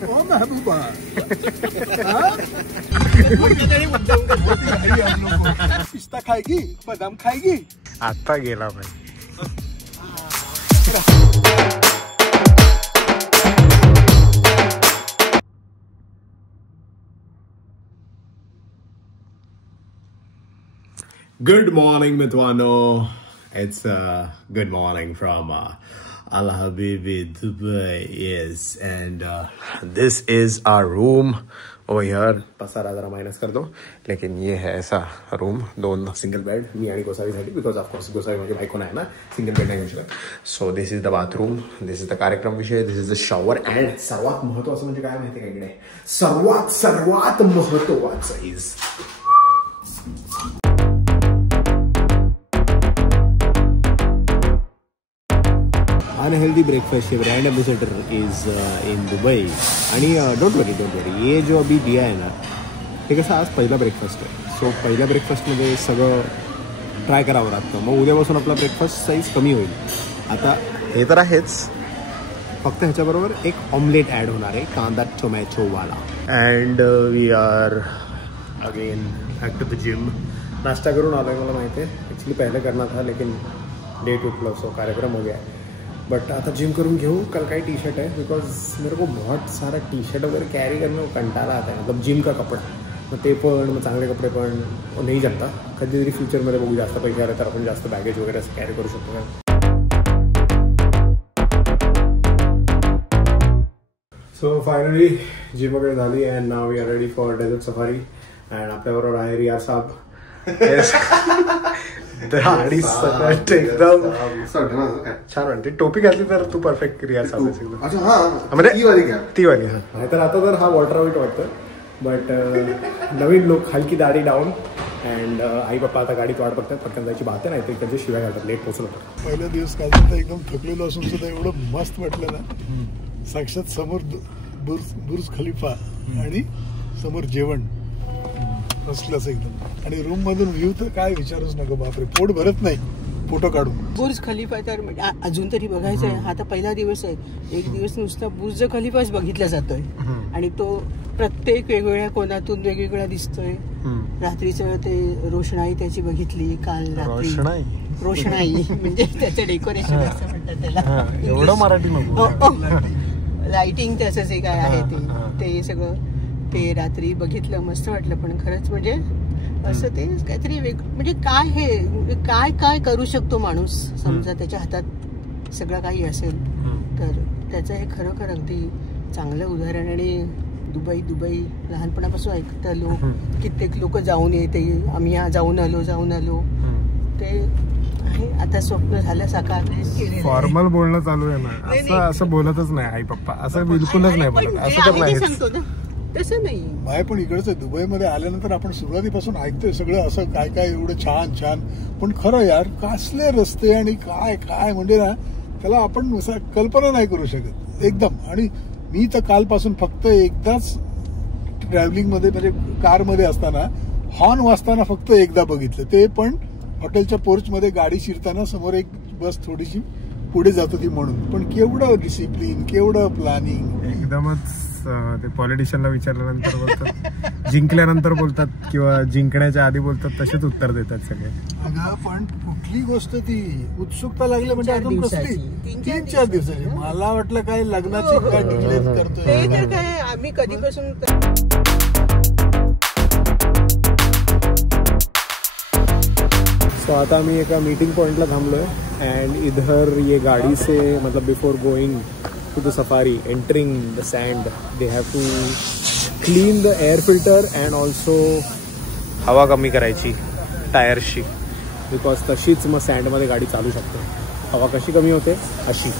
ओ महबूबा पिस्ता खाएगी, बादाम खाएगी. आता गेला भाई. Good morning, मित्रांनो. It's good morning from Al Habibi, Dubai. Yes, and this is our room over here. पसारा जरा माइनस कर दो, लेकिन ये है ऐसा रूम. 2 सिंगल बेड मी आणि गोसावीसाठी, बिकॉज ऑफकोर्स गोसावी माझी बायको नाही ना, सिंगल बेड नाही घेऊ शकत. So this is the bathroom, this is the कार्यक्रम विषय, दिस इज द शॉवर. अँड सर्वात महत्वाचं म्हणजे काय माहिती का इकडे, सर्वात महत्वाचं is unhealthy breakfast. Brand ambassador is in Dubai. आणि डोंट वरी, ये जो अभी दिया है ना, हे कसं आज पहिला ब्रेकफास्ट आहे. सो पहिल्या ब्रेकफास्टमध्ये सगळं ट्राय करावं लागतं. मग उद्यापासून आपला ब्रेकफास्ट साईज कमी होईल. आता हे तर आहेच, फक्त ह्याच्याबरोबर एक ऑमलेट ॲड होणार आहे, कांदा टोमॅटोवाला. And we are again back to the gym. नाश्ता करून आलो आहे, मला माहिती आहे. ॲक्च्युली पहले करना था, लेकिन लेट उठलो, सो कार्यक्रम हो गया. बट आता जिम करून घेऊ. कल का ही टी शर्ट है, बिकॉज मेरे को बहुत सारा टी शर्ट वगैरह कैरी करने को कंटाला आता है. मतलब जिम का कपड़ा, मग ते पण, मग चांगले कपडे पण नाही जमता. कधीतरी फ्युचरमध्ये बघू, जास्त पैसे आले तर आपण जास्त बॅगेज वगैरे असं कॅरी करू शकतो का. सो फायनली जिम वगैरे झाली and now we are ready for desert safari. And आपल्याबरोबर आहे रियाज साहेब. दाढी सकट एकदम छान वाटते. टोपी घातली तर तू परफेक्ट रियाज साहेब एकदम. म्हणजे ती वाली तर आता तर हा वॉटर आउट वाटतं. बट नवीन लोक, हलकी दाढी डाऊन. अँड आई पप्पा आता गाडीत वाट बघतात, पटकन जायची बात आहे, नाही तर इकडचे शिवाय घालतात. लेट पोहोचलो होतं. पहिला दिवस काल एकदम थकलेलो असून सुद्धा एवढं मस्त वाटलं ना. साक्षात समोर बुर्ज खलिफा आणि समोर जेवण असलंच एकदम. आणि रूम मधून व्ह्यू तर काय विचारूच नको, बापरे, पोट भरत नाही फोटो काढून. बुर्ज खलिफा तर अजून तरी बघायचं आहे. हा तर पहिला दिवस आहे. एक दिवस नुसता बुर्ज खलिफाच बघितला जातोय आणि तो प्रत्येक वेगवेगळ्या कोणातून वेगवेगळा दिसतोय. रात्रीचं ते रोषणाई त्याची बघितली काल रात्री. रोषणाई म्हणजे त्याचं डेकोरेशन असं म्हणतात त्याला. एवढं मराठी नको. लाइटिंग त्याचं जे काय आहे ते सगळं ते रात्री बघितलं, मस्त वाटलं. पण खरंच म्हणजे असं ते काहीतरी म्हणजे काय हे काय करू शकतो माणूस, समजा त्याच्या हातात सगळं काही असेल तर त्याचं हे खरोखर अगदी चांगलं उदाहरण. आणि दुबई लहानपणापासून ऐकतं लोक, कित्येक लोक जाऊन येते, आम्ही जाऊन आलो ते आहे. आता स्वप्न झालं साकार. फॉर्मल बोलणं चालू आहे ना, असं बोलतच नाही आई पप्पा, असं बिलकुलच नाही बोलत. असं तर सांगतो ना, तसं नाही. बाय पण इकडचं दुबईमध्ये आल्यानंतर आपण सुरुवातीपासून ऐकतोय सगळं असं काय एवढं छान. पण खरं यार, कसले रस्ते आणि काय म्हणजे ना, त्याला आपण कल्पना नाही करू शकत एकदम. आणि मी तर कालपासून फक्त एकदाच ट्रॅव्हलिंग मध्ये, म्हणजे कारमध्ये असताना हॉर्न वाजताना फक्त एकदा बघितलं. ते पण हॉटेलच्या पोर्चमध्ये गाडी शिरताना समोर एक बस थोडीशी पुढे जात होती म्हणून. पण केवढं डिसिप्लिन, केवढं प्लॅनिंग. एकदमच ते पॉलिटिशियनला विचारल्यानंतर बोलतात, जिंकल्यानंतर बोलतात किंवा जिंकण्याच्या आधी बोलतात, तसेच उत्तर देतात सगळे. अगं पण कुठली गोष्ट ती उत्सुकता लागली म्हणजे अजून कसली 3-4 दिवसाची. मला वाटलं काय लग्नाची काय डिक्लेअर करतोय तर काय आम्ही कधीपासून. तो आता आम्ही एका मीटिंग पॉइंटला थांबलोय. अँड इधर ये गाड़ी से, मतलब before going to the safari, entering the sand, they have to clean the air filter and also हवा कमी करायची टायर्सची, बिकॉज तशीच मग सँडमध्ये गाडी चालू शकते. हवा कशी कमी होते अशी.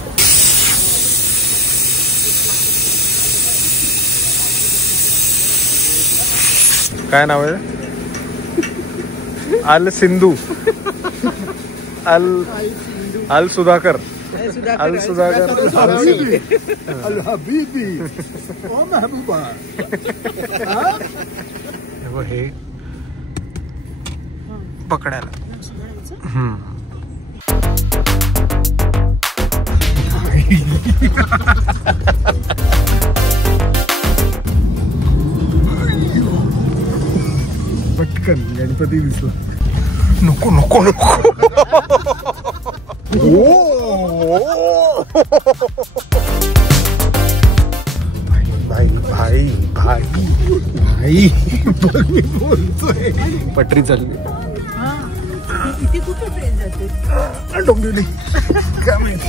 काय नाव आहे? अल सिंधू, अल सुधाकर, अल हबीबी, ओ महबूबा. हे पकडायला. पटकन गणपती दिसला. नको नको नको. भाई भाई भाई भाई बघ मी बोलतोय. पटरी चालली. इथे कुठे ट्रेन जाते डोंबिवली काय माहिती.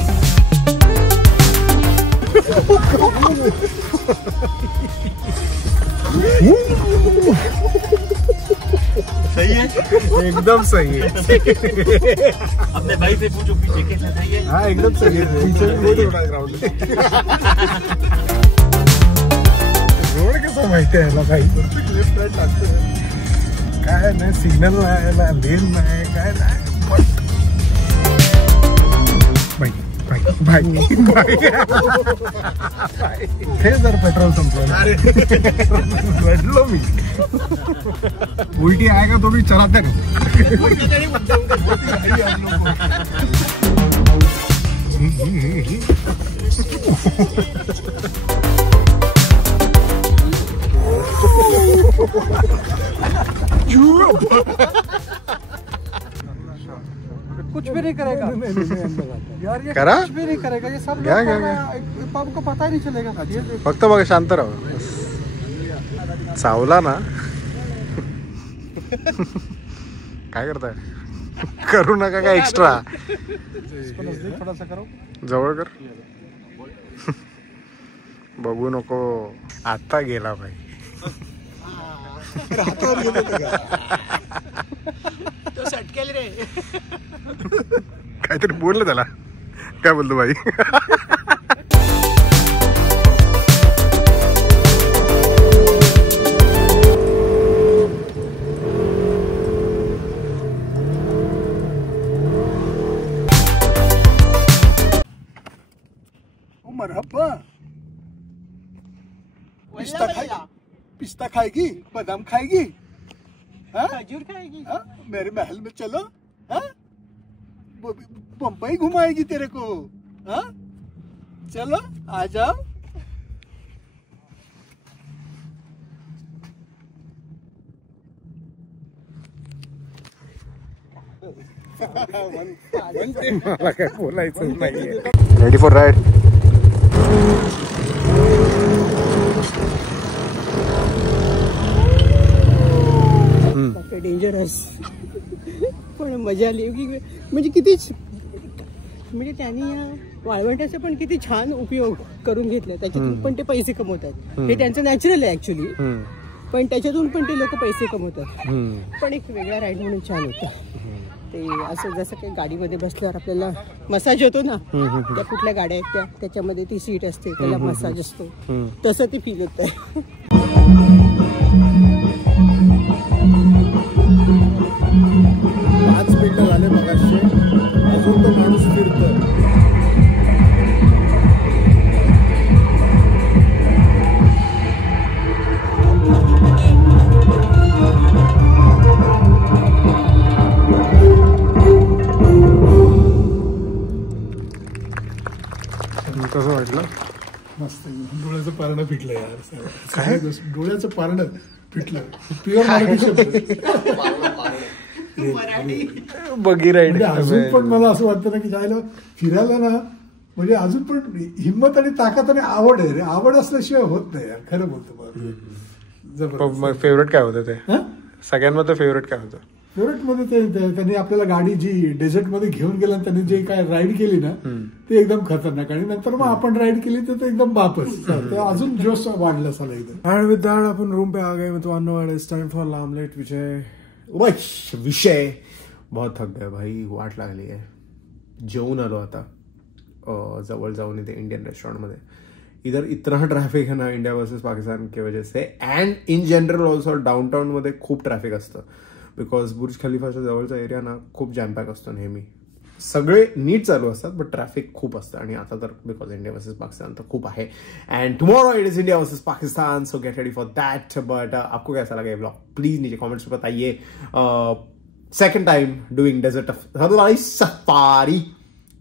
सही है, एकदम सही है. अपने भाई से पूछो पीछे कैसा सही है. हाँ एकदम सही है. पीछे भी बहुत बड़ा ग्राउंड है. रोड कसं माहिती आहे ना भाई. लेफ्ट राईट लागतं. काय नाही सिग्नल नाही ना लेन नाही काय नाही. भाई भाई हे जर पेट्रोल संपलं रडलो मी. उलटी आहे का तुम्ही चलाते का. कुछ भी नहीं करेगा यार, ये करा? कुछ भी नहीं करेगा. ये सब क्या, लोग क्या, कर रहे हैं, आपको पता ही नहीं चलेगा. ये देखो. फक्त बघा शांत राहा. चावला ना. काय करताय. करू नका काय एक्स्ट्रा. इसको नजदीक थोड़ा सा करो. जवळ कर. बघू नको. आता गेला भाई. तो सटकेल रे. काहीतरी बोललं त्याला. काय बोलतो भाई. मरहबा. पिस्ता खाएगी, पिस्ता खाएगी, बादाम खाएगी, खजूर खाएगी. हाँ? मेरे महल में चलो. हाँ? बम्बई घुमाएगी तेरे को. हाँ? चलो आ जाओ. मला काय बोलायचं नाहीये. Ready for ride. डेंजरस पण मजा आली की म्हणजे किती म्हणजे त्यांनी या वाळवंटाचा पण किती छान उपयोग करून घेतला. त्याच्यातून पण ते पैसे कमवतात. हे त्यांचं नॅचरल आहे ऍक्च्युली. पण त्याच्यातून पण ते लोक पैसे कमवतात. पण एक वेगळा राईड म्हणून छान होतं ते. असं जसं काही गाडीमध्ये बसल्यावर आपल्याला मसाज होतो ना. त्या कुठल्या गाड्या आहेत त्याच्यामध्ये ती सीट असते त्याला मसाज असतो तसं ते फील होत आहे. 5 मिनिटं झाले मगाशी. अजून तो माणूस फिरतोय. कसं वाटलं. मस्त. डोळ्याचं पारणं फिटलं यार. काय डोळ्याचं पारणं फिटलं. प्युअर बगी राईड. अजून पण मला असं वाटतं ना की जायला फिरायला ना म्हणजे अजून पण हिंमत आणि ताकद आणि आवड आहे रे. आवड असल्याशिवाय होत नाही यार. खरं बोलतो. फेवरेट काय होतं ते सगळ्यांमध्ये. फेवरेट काय होतं. फेवरेट मध्ये ते त्यांनी आपल्याला गाडी जी डेझर्ट मध्ये घेऊन गेला त्यांनी जे काय राईड केली ना ते एकदम खतरनाक. आणि नंतर मग आपण राईड केली तर ते एकदम बापच. ते अजून जोश वाढलं असाल एकदम. आणि विथ दॅट आपण रूम पे आ गए. मतलब इट्स टाइम फॉर लामलेट विषय. बहुत थक गए भाई. वाट लागली आहे. जेवून आलो आता जवळ जाऊन इथे इंडियन रेस्टॉरंटमध्ये. इधर इतना ट्रॅफिक है ना इंडिया वर्सेस पाकिस्तान की वजह से. अँड इन जनरल ऑल्सो डाऊनटाऊनमध्ये खूप ट्रॅफिक असतं. बिकॉज बुर्ज खलिफाच्या जवळचा एरिया ना खूप जॅमपॅक असतो नेहमी. सगळे नीट चालू असतात बट ट्रॅफिक खूप असतं. आणि आता तर बिकॉज इंडिया वर्सेस पाकिस्तान तर खूप आहे. And tomorrow it is India versus Pakistan. So get ready for that. But आपको कैसा लगा ये ब्लॉग प्लीज नीचे कमेंट्स में बताइए. Second time doing desert safari.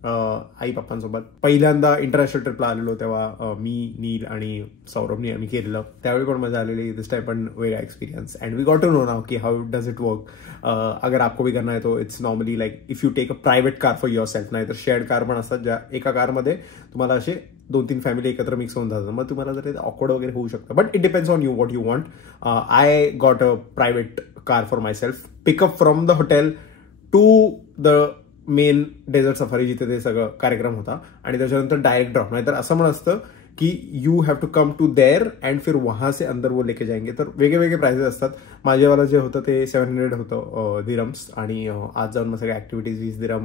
आई पप्पांसोबत. पहिल्यांदा इंटरनॅशनल ट्रिपला आलेलो तेव्हा मी, नील आणि सौरभनी आम्ही केलेलं. त्यावेळी पण मजा आलेली. दिस टाइम पण वेगळा experience and we got to know now की हाउ डज इट वर्क. अगर आपको भी करना है तो it's normally like if you take a private car for yourself, नाही तर शेअर्ड कार पण असतात ज्या एका कारमध्ये तुम्हाला असे 2-3 फॅमिली एकत्र मिक्स होऊन जातात. मग तुम्हाला जर ऑकवर्ड वगैरे होऊ शकतं. But it depends on you what you want. I got a private car for myself. Pickup from the hotel to the main desert safari जिथे ते सगळं कार्यक्रम होता आणि त्याच्यानंतर डायरेक्ट ड्रॉप. नाही तर असं पण असतं की you have to come to there and फिर वहां से अंदर वो लेके जाएंगे. तर वेगळे वेगळे प्राइसेस असतात. माझ्यावाला जे होतं ते 700 होतं दिरम्स आणि आज जाऊन मग सगळ्या ऍक्टिव्हिटीज 20 दिरम.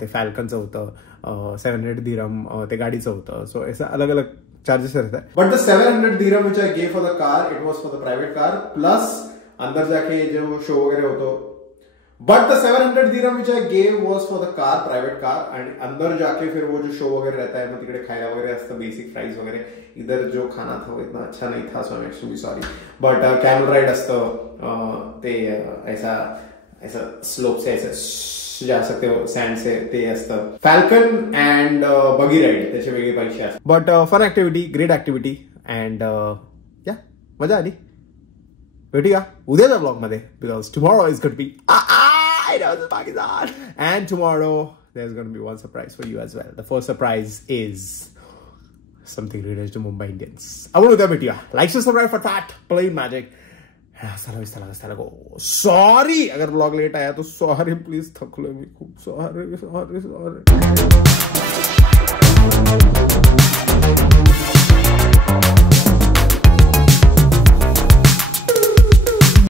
ते फॅल्कनचं होतं 700 दिरम, ते गाडीचं होतं. सो असं अलग अलग चार्जेस रहता है. But the 700 dirham which I gave for the car, it was for the private car plus अंदर जाके जो शो वगैरह होतो. But the 700 dirham which I gave was for the car, private car, and अंदर जाके फिर वो जो शो वगैरह रहता है, तिकडे खायला वगैरह असतं, बेसिक फ्राईज वगैरह. इधर जो खाना था वो इतना अच्छा नहीं था, so I am actually sorry. But camel ride असतं ते ऐसा स्लोप से ऐसा जा सकते हो सॅन्ड से, ते असतं. फॅल्कन अँड बगी राईड त्याचे वेगळे पैसे असतात. But fun activity, great activity and या मजा आली. भेटूया उद्याच्या ब्लॉग मध्ये because tomorrow is going to be Pakistan. And tomorrow there's going to be one surprise for you as well. The first surprise is something related to Mumbai Indians. I want to tell you, like, subscribe for that. Play magic. Sorry अगर vlog late आया तो sorry please. थकलो मी खूप. sorry.